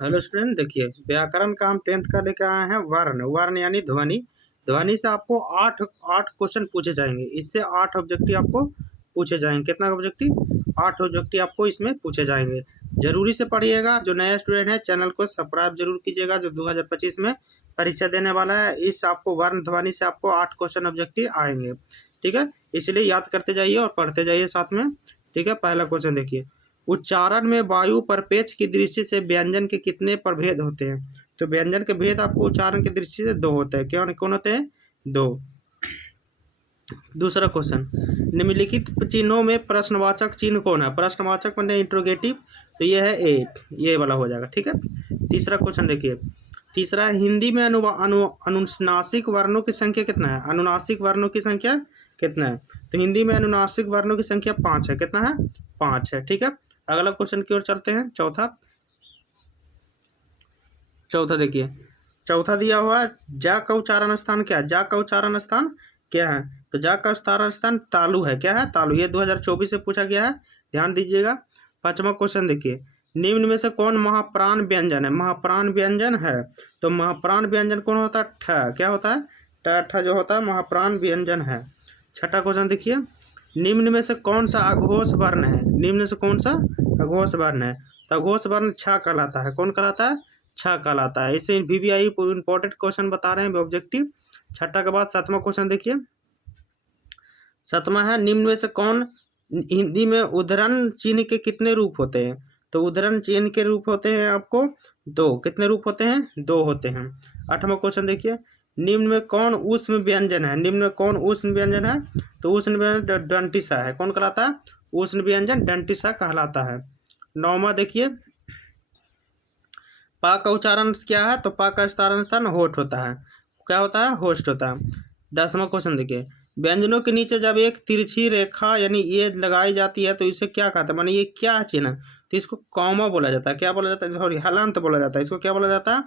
Hello student, देखिए व्याकरण का हम 10th का लेकर आए हैं। वर्ण वर्ण यानी ध्वनि। ध्वनि से आपको आठ आठ क्वेश्चन पूछे जाएंगे। इससे 8 ऑब्जेक्टिव आपको पूछे जाएंगे। कितना ऑब्जेक्टिव? 8 ऑब्जेक्टिव आपको इसमें पूछे जाएंगे। जरूरी से पढ़िएगा। जो नया स्टूडेंट है चैनल को सब्सक्राइब जरूर कीजिएगा। जो 2025 में परीक्षा देने वाला है, इस आपको वर्ण ध्वनि से आपको 8 क्वेश्चन ऑब्जेक्टिव आएंगे। ठीक है, इसलिए याद करते जाइए और पढ़ते जाइए साथ में। ठीक है, पहला क्वेश्चन देखिए। उच्चारण में वायु प्रपेक्ष की दृष्टि से व्यंजन के कितने प्रभेद होते हैं? तो व्यंजन के भेद आपको उच्चारण की दृष्टि से 2 होते हैं। क्या कौन होते हैं? 2। दूसरा क्वेश्चन, निम्नलिखित चिन्हों में प्रश्नवाचक चिन्ह कौन है? प्रश्नवाचक मतलब इंट्रोगेटिव, तो ये है ए, ये वाला हो जाएगा। ठीक है, तीसरा क्वेश्चन देखिए। तीसरा, हिंदी में अनुनासिक वर्णों की संख्या कितना है? अनुनासिक वर्णों की संख्या कितना है? तो हिंदी में अनुनासिक वर्णों की संख्या 5 है। कितना है? 5 है। ठीक है, अगला क्वेश्चन की ओर चलते हैं। चौथा देखिए। चौथा दिया हुआ है, जा का उच्चारण स्थान क्या है? जा का उच्चारण स्थान क्या है? तो जा का उच्चारण स्थान तालु है। क्या है? तालु। ये 2024 से पूछा गया है, ध्यान दीजिएगा। पांचवा क्वेश्चन देखिए। निम्न में से कौन महाप्राण व्यंजन है? महाप्राण व्यंजन है, तो महाप्राण व्यंजन कौन होता है? ठ। क्या होता है? ठ। ठ जो होता है महाप्राण व्यंजन है। छठा क्वेश्चन देखिए। निम्न में से कौन सा अघोष वर्ण है? निम्न से कौन सा अघोष वर्ण है? तो अघोष वर्ण छ कहलाता है। कौन कहलाता है? छ कहलाता है। इसे VVI इंपॉर्टेंट क्वेश्चन बता रहे हैं, ऑब्जेक्टिव। छठा के बाद सातवां क्वेश्चन देखिए। सातवां है, निम्न में से कौन हिंदी में उद्धरण चिन्ह के कितने रूप होते हैं? तो उद्धरण चिन्ह के रूप होते हैं आपको 2। कितने रूप होते हैं? 2 होते हैं। आठवां क्वेश्चन देखिए। निम्न में कौन ऊष्म व्यंजन है? निम्न में कौन ऊष्म व्यंजन है? तो ऊष्म व्यंजन दंटिसा है। कौन कहलाता है? ऊष्म व्यंजन दंटिसा कहलाता है। नौवां देखिए। पा का उच्चारण क्या है? तो पा का उच्चारण स्थान होठ होता है। क्या होता है? होस्ट होता है। 10वां क्वेश्चन देखिए। व्यंजनों के नीचे जब एक तिरछी रेखा यानी ये लगाई जाती है तो इसे क्या कहते हैं? माने ये क्या है चिन्ह? तो इसको कॉमा बोला जाता है। क्या बोला जाता है? सॉरी, हलांत बोला जाता है। इसको क्या बोला जाता है?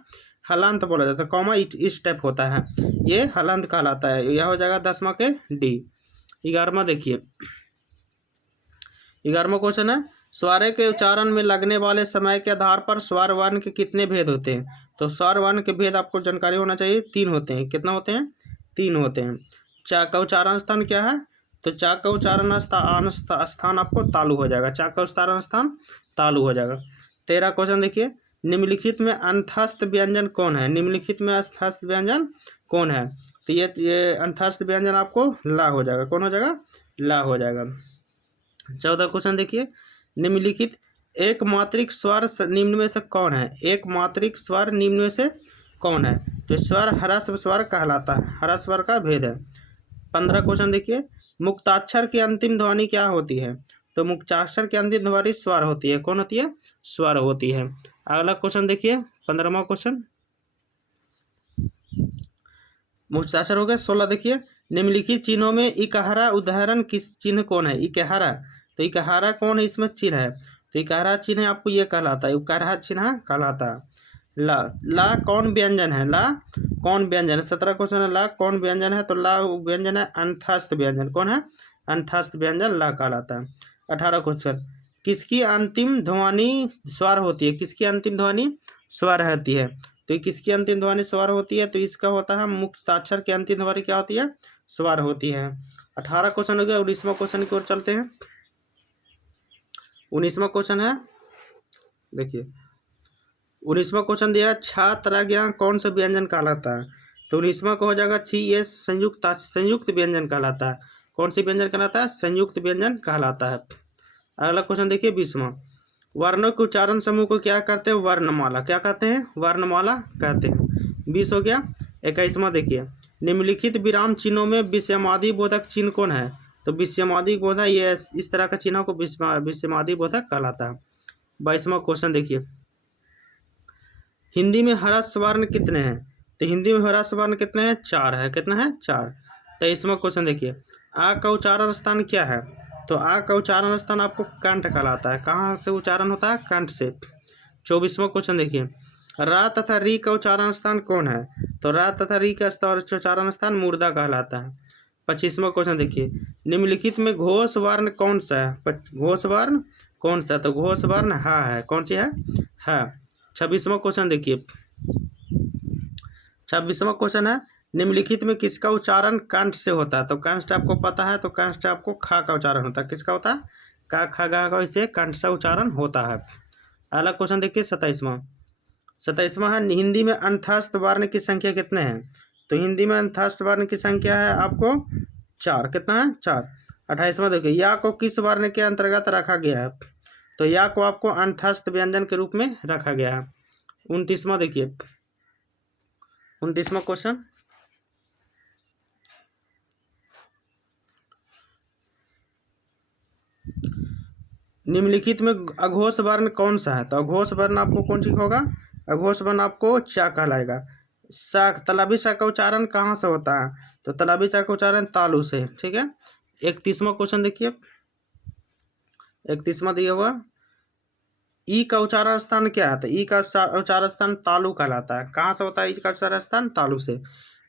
हलांत बोला जाता है। कॉमा इस टाइप होता है, ये हलांत कहलाता है। यह हो जाएगा 10वां के डी। 11वां देखिए। 11वां क्वेश्चन है, स्वर के उच्चारण में लगने वाले समय के आधार पर स्वर वर्ण के कितने भेद होते हैं? तो स्वर वर्ण के भेद आपको जानकारी होना चाहिए। 3 होते हैं। कितना होते हैं? 3 होते हैं। चा का उच्चारण स्थान क्या है? तो चा का उच्चारण स्थान आपको तालु हो जाएगा। चा का उच्चारण स्थान तालु हो जाएगा। 13 क्वेश्चन देखिए। निम्नलिखित में अंतस्थ व्यंजन कौन है? निम्नलिखित में अंतस्थ व्यंजन कौन है? तो ये अंतस्थ व्यंजन आपको ला हो जाएगा। कौन हो जाएगा? ला हो जाएगा। 14 क्वेश्चन देखिए। निम्नलिखित एक मात्रिक स्वर निम्न में से कौन है? एक मात्रिक स्वर निम्न में से कौन है? तो स्वर ह्रस्व स्वर कहलाता है। ह्रस्व स्वर का भेद है। 15 क्वेश्चन देखिए। मुक्ताक्षर की अंतिम ध्वनि क्या होती है? तो मुक्ताक्षर की अंतिम ध्वनि स्वर होती है। कौन होती है? स्वर होती है। अगला क्वेश्चन देखिए, 15वां क्वेश्चन। मुक्ताक्षर हो गया। 16 देखिए। निम्नलिखित चिन्हों में इकहारा उदाहरण किस चिन्ह कौन है? इकहारा, तो इकहारा कौन है? इसमें चिन्ह है, तो इकहारा चिन्ह आपको ये कहलाता है, इकहारा चिन्ह कहलाता है। ला, ला कौन व्यंजन है? ला कौन व्यंजन है? 17 क्वेश्चन है, ला कौन व्यंजन है? तो ला व्यंजन है अंतस्थ व्यंजन। कौन है? अंतस्थ व्यंजन ला कहलाता है। 18 क्वेश्चन, किसकी अंतिम ध्वनि स्वर होती है? किसकी अंतिम ध्वनि स्वर रहती है? तो किसकी अंतिम ध्वनि स्वर होती है? तो इसका होता है मुक्ताक्षर की अंतिम ध्वनि क्या होती है? स्वर होती है। 18 क्वेश्चन हो गया। 19वां क्वेश्चन की ओर चलते हैं। 19वां क्वेश्चन है, देखिए 19वां क्वेश्चन दिया, छात्र कौन सा व्यंजन कहलाता है? तो 19वां का हो जाएगा छी, ये संयुक्त व्यंजन कहलाता है। कौन सी व्यंजन कहलाता है? संयुक्त व्यंजन कहलाता है। अगला क्वेश्चन देखिए 20वां। वर्णों के उच्चारण समूह को क्या कहते हैं? वर्णमाला। क्या कहते हैं? वर्णमाला कहते हैं। 20 हो गया। 21वां देखिए। निम्नलिखित विराम चिन्हों में विषमादि बोधक चिन्ह कौन है? तो विषमादि बोधक, ये इस तरह का चिन्ह को विषमादि बोधक कहलाता है। 22वां क्वेश्चन देखिए। हिंदी में ह्रस्व वर्ण कितने हैं? तो हिंदी में ह्रस्व वर्ण कितने हैं? 4 है। कितना है? 4। 23वां क्वेश्चन देखिए। आ का उच्चारण स्थान क्या है? तो आ का उच्चारण स्थान आपको कंठ कहलाता है। कहाँ से उच्चारण होता है? कंठ से। 24वां क्वेश्चन देखिए। रा तथा री का उच्चारण स्थान कौन है? तो रा तथा री का उच्चारण स्थान मूर्धा कहलाता है। 25वां क्वेश्चन देखिए। निम्नलिखित में घोष वर्ण कौन सा है? घोष वर्ण कौन सा? तो घोष वर्ण हा है। कौन सी है? हा। 26वां क्वेश्चन देखिए, 26वां क्वेश्चन है, निम्नलिखित में किसका उच्चारण कंठ से होता है? तो कंठ आपको पता है, तो कंठ आपको खा का उच्चारण होता है। किसका होता है? का, खा, गा का इसे कंठ से उच्चारण होता है। अगला क्वेश्चन देखिए 27वां है, हिंदी में अंतस्थ वर्ण की संख्या कितने हैं? तो हिंदी में अंतस्थ वर्ण की संख्या है आपको 4। कितना है? 4। 28वां देखिए, या को किस वर्ण के अंतर्गत रखा गया है? तो या को आपको अंतस्थ व्यंजन के रूप में रखा गया है। 29वां देखिए, 29वां क्वेश्चन, निम्नलिखित में अघोष वर्ण कौन सा है? तो अघोष वर्ण आपको कौन सी होगा? अघोष वर्ण आपको चा कहलाएगा। सा, तलाबी सा का उच्चारण कहाँ से होता है? तो तलाबी सा का उच्चारण तालु से। ठीक है। 31वां क्वेश्चन देखिए, 31वां दिया हुआ, ई का उच्चारण स्थान क्या है? तो ई का उच्चारण स्थान तालु कहलाता है। कहाँ से होता है ई का उच्चारण स्थान? तालु से।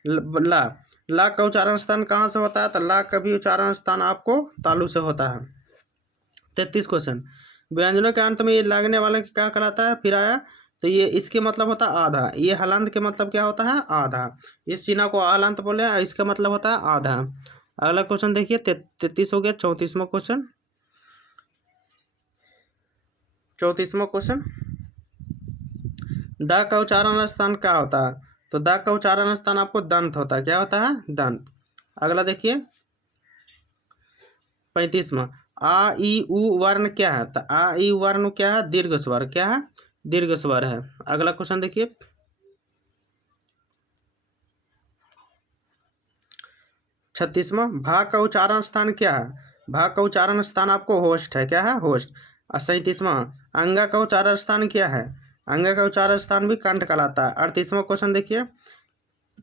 ला, ला का उच्चारण स्थान कहाँ से होता है? तो ला का भी उच्चारण स्थान आपको तालु से होता है। 33 क्वेश्चन, व्यंजनों के अंत में ये लगने वाला क्या कहलाता है? फिर आया, तो ये इसके मतलब होता है आधा। ये हलंत के मतलब क्या होता है? आधा। इस चिन्ह को हलंत बोले, इसका मतलब होता है आधा। अगला क्वेश्चन देखिए, 33 हो गया। 34वां क्वेश्चन, 34वां क्वेश्चन, द का उच्चारण स्थान क्या होता है? तो द का उच्चारण स्थान आपको दंत होता है। क्या होता है? दंत। अगला देखिए 35वां, आ ई उ वर्ण क्या है? तो आ ई वर्ण क्या है? दीर्घ स्वर। क्या है? दीर्घ स्वर है। अगला क्वेश्चन देखिए 36वां, भा का उच्चारण स्थान क्या है? भा का उच्चारण स्थान आपको होस्ट है। क्या है? होस्ट। और 37वां, अंगा का उच्चारण स्थान क्या है? अंगा का उच्चारण स्थान भी कंठ कहलाता है। 38वां क्वेश्चन देखिए,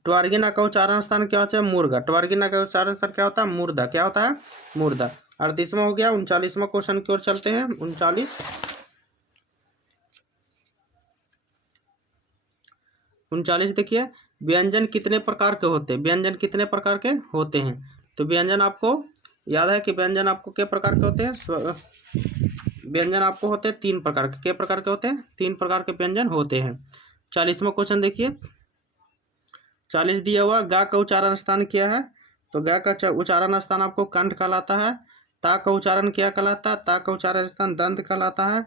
ट्वार्गिना का उच्चारण स्थान क्या होता है? मूर्धा। ट्वार्गिना का उच्चारण स्थान क्या होता है? मूर्धा। क्या होता है? मूर्धा। 38वां हो गया। 39वां क्वेश्चन की ओर चलते हैं। 39 देखिए, व्यंजन कितने प्रकार के होते हैं? व्यंजन कितने प्रकार के होते हैं? तो व्यंजन आपको याद है कि व्यंजन आपको कितने प्रकार के होते हैं? व्यंजन आपको होते हैं 3 प्रकार के। कितने प्रकार के होते हैं? 3 प्रकार के व्यंजन होते हैं। 40वां क्वेश्चन देखिए, 40 दिया हुआ, गा का उच्चारण स्थान क्या है? तो गा का उच्चारण स्थान आपको कंठ कहलाता है। ता का उच्चारण क्या कहलाता है? ता का उच्चारण स्थान दंत कहलाता है।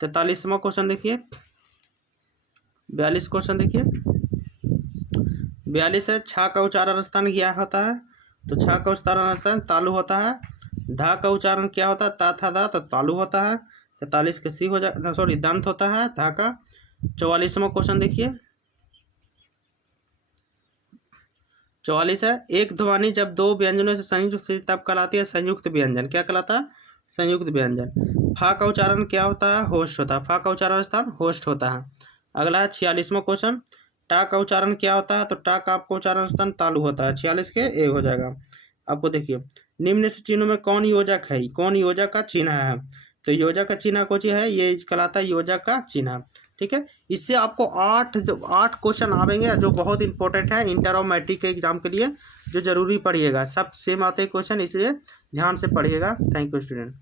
43वां क्वेश्चन देखिए, 42 क्वेश्चन देखिए, 42 है, छा का उच्चारण स्थान क्या होता है? तो छा का उच्चारण स्थान तालु होता है। धा का उच्चारण क्या होता है? ता था धा, तो तालु होता है। 43 के सी हो जाए, सॉरी दंत होता है धा का। 44वां क्वेश्चन देखिए, 44 है, एक ध्वनि जब 2 व्यंजनों से संयुक्त होती है तब कहलाती है संयुक्त व्यंजन। क्या कहलाता है? संयुक्त व्यंजन। फा का उच्चारण क्या होता है? होस्ट होता है। फा का उच्चारण स्थान होस्ट होता है। अगला है 46वां क्वेश्चन, टा का उच्चारण क्या होता है? तो टा का आपको उच्चारण स्थान तालु होता है। 46 के ए हो जाएगा। आपको देखिए, निम्न से चिन्हों में कौन योजक है? कौन योजक का चिन्ह है? तो योजक का चिन्ह कौन है? ये कहलाता है योजक का चिन्ह। ठीक है। इससे आपको 8 क्वेश्चन आवेंगे जो बहुत इंपॉर्टेंट है इंटर और मैट्रिक के एग्जाम के लिए, जो जरूरी पढ़िएगा। सब सेम आते हैं क्वेश्चन, इसलिए ध्यान से पढ़िएगा। Thank you student.